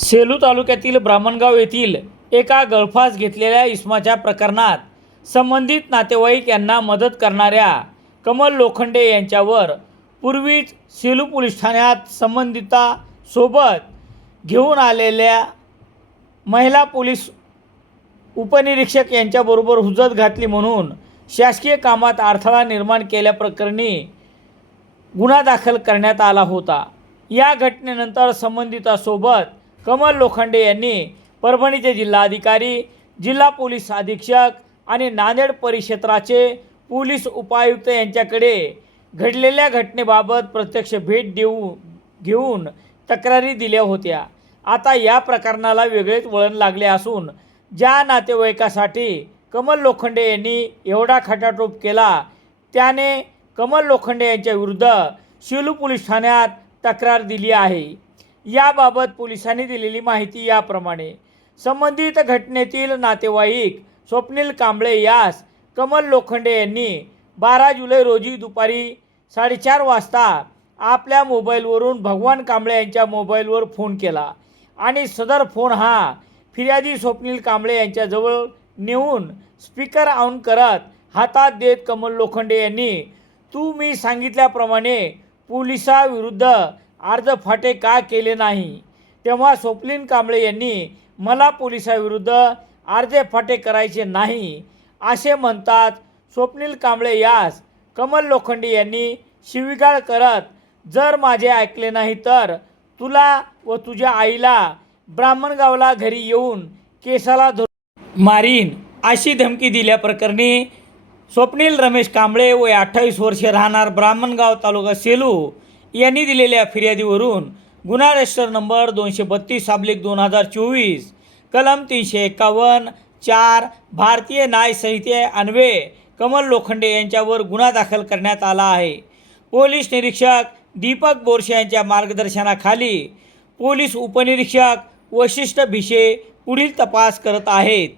सेलू तालुक्यातील ब्राह्मणगाव येथील एका गळफास घेतलेल्या इसमाच्या प्रकरणात संबंधित नातेवाईक यांना मदत करणाऱ्या कमल लोखंडे यांच्यावर पूर्वीच सेलू पोलीस ठाण्यात संबंधितासोबत घेऊन आलेल्या महिला पोलीस उपनिरीक्षक यांच्याबरोबर हुजत घातली म्हणून शासकीय कामात अडथळा निर्माण केल्याप्रकरणी गुन्हा दाखल करण्यात आला होता. या घटनेनंतर संबंधितासोबत कमल लोखंडे यांनी परभणीचे जिल्हाधिकारी जिल्हा पोलीस अधीक्षक आणि नांदेड परिक्षेत्राचे पोलीस उपायुक्त यांच्याकडे घडलेल्या घटनेबाबत प्रत्यक्ष भेट देऊ घेऊन तक्रारी दिल्या होत्या. आता या प्रकरणाला वेगळेच वळण लागले असून ज्या नातेवाईकासाठी कमल लोखंडे यांनी एवढा खटाटोप केला त्याने कमल लोखंडे यांच्या विरुद्ध शिलू पोलीस ठाण्यात तक्रार दिली आहे. याबाबत पोलिसांनी दिलेली माहिती याप्रमाणे. संबंधित घटनेतील नातेवाईक स्वप्नील कांबळे यास कमल लोखंडे यांनी बारा जुलै रोजी दुपारी साडेचार वाजता आपल्या मोबाईलवरून भगवान कांबळे यांच्या मोबाईलवर फोन केला आणि सदर फोन हा फिर्यादी स्वप्नील कांबळे यांच्याजवळ नेऊन स्पीकर ऑन करत हातात देत कमल लोखंडे यांनी तू मी सांगितल्याप्रमाणे पोलिसाविरुद्ध अर्ज फाटे का केले नाही? तेव्हा स्वप्नील कांबळे यांनी मला पोलिसाविरुद्ध अर्जे फाटे करायचे नाही असे म्हणतात स्वप्नील कांबळे यास कमल लोखंडे यांनी शिवीगाळ करत जर माझे ऐकले नाही तर तुला व तुझ्या आईला ब्राह्मणगावला घरी येऊन केसाला धरून मारीन अशी धमकी दिल्याप्रकरणी स्वप्नील रमेश कांबळे वय अठ्ठावीस वर्षे राहणार ब्राह्मणगाव तालुका सेलू यांनी दिलेल्या फिर्यादीवरून गुन्हा रजिस्टर नंबर दोनशे बत्तीस साबलिक दोन हजार चोवीस कलम तीनशे एकावन्न चार भारतीय न्याय संहिते अन्वे कमल लोखंडे यांच्यावर गुन्हा दाखल करण्यात आला आहे. पोलीस निरीक्षक दीपक बोरशे यांच्या मार्गदर्शनाखाली पोलीस उपनिरीक्षक वशिष्ठ भिशे पुढील तपास करत आहेत.